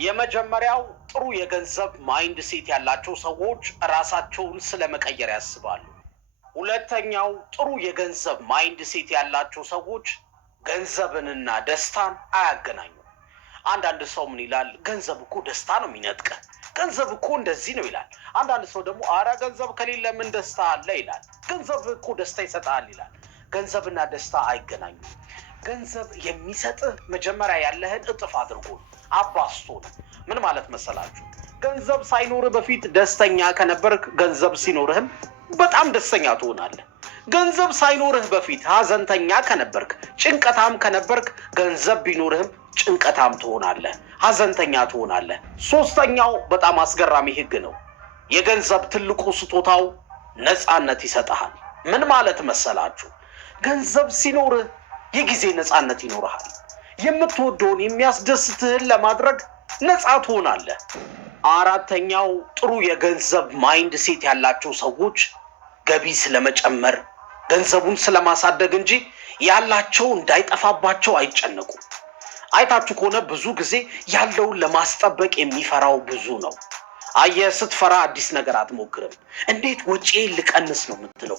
የመጀመሪያው ጥሩ የገንዘብ ማይንድ ሴት ያላቸው ሰዎች ራሳቸውን ስለመቀየር ያስባሉ። ሁለተኛው ጥሩ የገንዘብ ማይንድ ሴት ያላቸው ሰዎች ገንዘብንና ደስታን አያገናኙም። አንዳንድ ሰው ምን ይላል? ገንዘብ እኮ ደስታ ነው የሚነጥቀህ፣ ገንዘብ እኮ እንደዚህ ነው ይላል። አንዳንድ ሰው ደግሞ አረ ገንዘብ ከሌለ ምን ደስታ አለ ይላል። ገንዘብ እኮ ደስታ ይሰጣል ይላል። ገንዘብና ደስታ አይገናኙም። ገንዘብ የሚሰጥህ መጀመሪያ ያለህን እጥፍ አድርጎ አባስቶ ነው። ምን ማለት መሰላችሁ? ገንዘብ ሳይኖርህ በፊት ደስተኛ ከነበርክ ገንዘብ ሲኖርህም በጣም ደስተኛ ትሆናለህ። ገንዘብ ሳይኖርህ በፊት ሀዘንተኛ ከነበርክ፣ ጭንቀታም ከነበርክ ገንዘብ ቢኖርህም ጭንቀታም ትሆናለህ፣ ሀዘንተኛ ትሆናለህ። ሶስተኛው በጣም አስገራሚ ህግ ነው። የገንዘብ ትልቁ ስጦታው ነፃነት ይሰጥሃል። ምን ማለት መሰላችሁ? ገንዘብ ሲኖርህ የጊዜ ነፃነት ይኖርሃል። የምትወደውን የሚያስደስትህን ለማድረግ ነፃ ትሆናለህ። አራተኛው ጥሩ የገንዘብ ማይንድ ሴት ያላቸው ሰዎች ገቢ ስለመጨመር ገንዘቡን ስለማሳደግ እንጂ ያላቸው እንዳይጠፋባቸው አይጨነቁም። አይታችሁ ከሆነ ብዙ ጊዜ ያለውን ለማስጠበቅ የሚፈራው ብዙ ነው። አየህ፣ ስትፈራ አዲስ ነገር አትሞክርም። እንዴት ወጪ ልቀንስ ነው የምትለው።